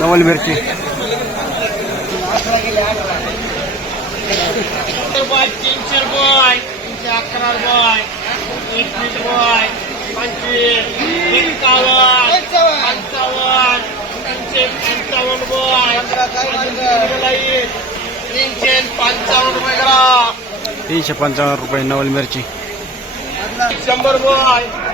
नवल मिरची. तीनशे रुपये तीनशे अकरा रुपये एकवीस रुपये पंचवीस एकावन्न पंचावन्न तीनशे पंचावन्न रुपये. तीनशे पंचावन्न रुपये करा. तीनशे पंचावन्न रुपये नवल मिरची. शंभर रुपये.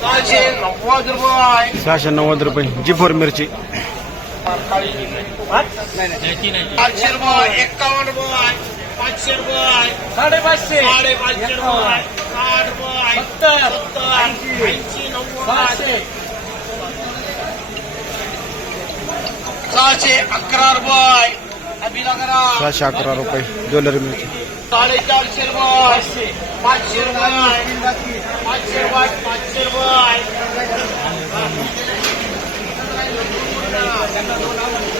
सहाशे नव्वद रुपये सहाशे नव्वद रुपये जिपोर मिरची आठशे रुपये एक्कावन्न रुपये पाचशे रुपये साडेपाचशे साडेपाचशे रुपये साठ रुपये सत्तर ऐंशी नव्वद सहाशे अकरा रुपये अभिला करा सहाशे अकरा रुपये ज्वेलरी मिरची साडेचारशे रुपये। पाचशे रुपये। पाचशे रुपये पाचशे रुपये।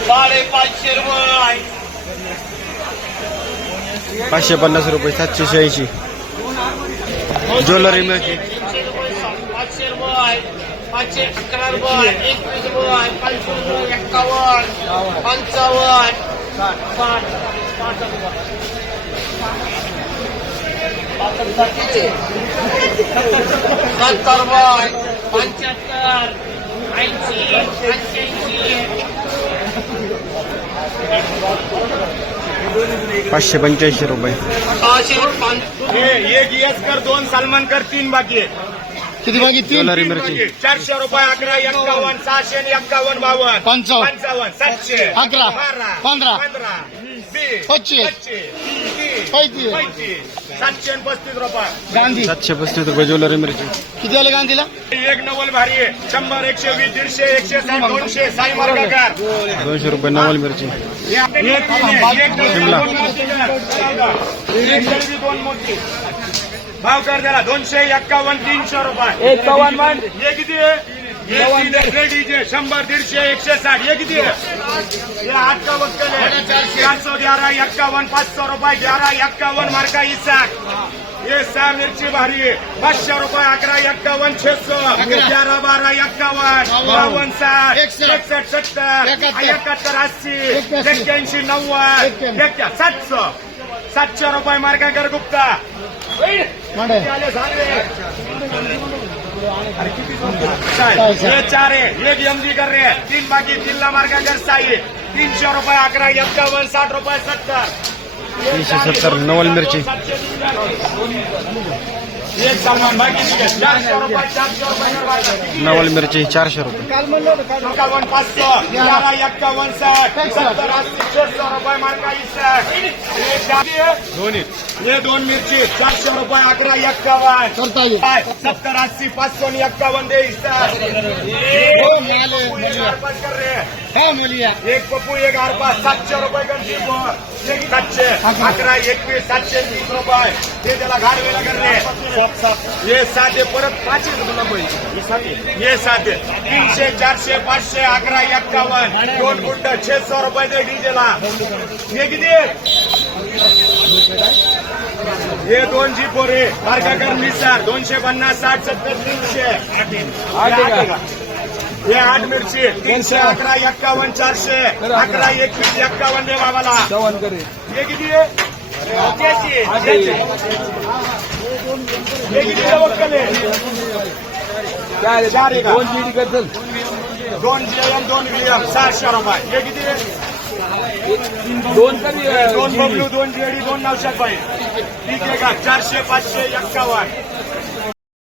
साडेपाचशे रुपये। पाचशे पन्नास रुपये सातशे शहाऐंशी ज्वेलरी रुपये पाचशे रुपये पाचशे अकरा रुपये एकवीस रुपये एक्कावन्न पंचावन्न साठ साठ सत्तर ऐंशी पंच्याऐंशी पाचशे पंच्याऐंशी रुपये. सहाशे पंच एक येस कर दोन सलमान कर तीन बाकी आहे. किती ज्वेलरी मिरची बाकी. चारशे रुपये अकरा एक्कावन्न सहाशे आणि एक्कावन्न बावन्न पंचावन्न. पंचावन्न सातशे अकरा. बारा पंधरा. पंधरा वीस पच्चीस. पच्चीस तीस, पैतीस. पैतीस सातशे आणि पस्तीस रुपये गांधी सातशे पस्तीस रुपये ज्वेलरी मिरची किती आले गांधीला एक नवल भारी आहे शंभर एकशे वीस दीडशे एकशे साठ दोनशे साई मार्गाकार दोनशे रुपये नवल मिरची एक दोन मोठी भाव कर त्याला दोनशे एक्कावन्न तीनशे रुपये. एकावन्न हे किती आहे? शंभर दीडशे एकशे साठ. हे किती आहे? हे आठ का वक्कल. आहे चारशे ग्यारा एक्कावन्न पाचशे रुपये ग्यारा एक्कावन्न मार्का हे सहा मिरची भारी पाचशे रुपये अकरा एक्कावन्न छे सौ ग्यारा बारा एक्कावन्न. बावन्न. साठ. एकसष्ट. एकसष्ट सत्तर. एकाहत्तर. अस्सी. एक्क्याऐंशी. नव्वद. एक्क्या सातशे. सातशे रुपये मार्का कर गुप्ता. माडे ये चार है एक एमजी कर रहे हैं। तीन बाकी तीन नंबर का घर चाहिए। तीन सौ रुपये आकरा इक्यावन साठ रुपये सत्तर। तीन सौ सत्तर नवल मिर्ची। नवल मिर्ची चारशे रुपये ये दोन मिर्ची चारशे रुपये अकरा एक्कावन सत्तर अस्सी पाचशे एक्कावन देईस एक पप्पू एक आरपास सातशे रुपये गणती सातशे अकरा एकवीस सातशे तीस रुपये. ते त्याला घालवेला कर हे साधे परत पाचशे हे साधे. तीनशे चारशे पाचशे अकरा एक्कावन्न. दोन गुंड छेसो रुपये दे डीजेला. हे किती? हे दोन जी पोरे. मार्गाकर मिसार दोनशे पन्नास साठ सत्तर तीनशे. हे आठ मिरची तीनशे अकरा एक्कावन्न चारशे अकरा एकवीस एक्कावन्न दे बाबाला हे किती. हे किती आहे वक्कल आहे? चार आहे का? दोन जीएम दोन व्हीएम सहाशे रुपये. हे किती दोन दोन बबलू दोन जेडी दोन नऊशे रुपये ठीक आहे का? चारशे पाचशे एक्कावन्न.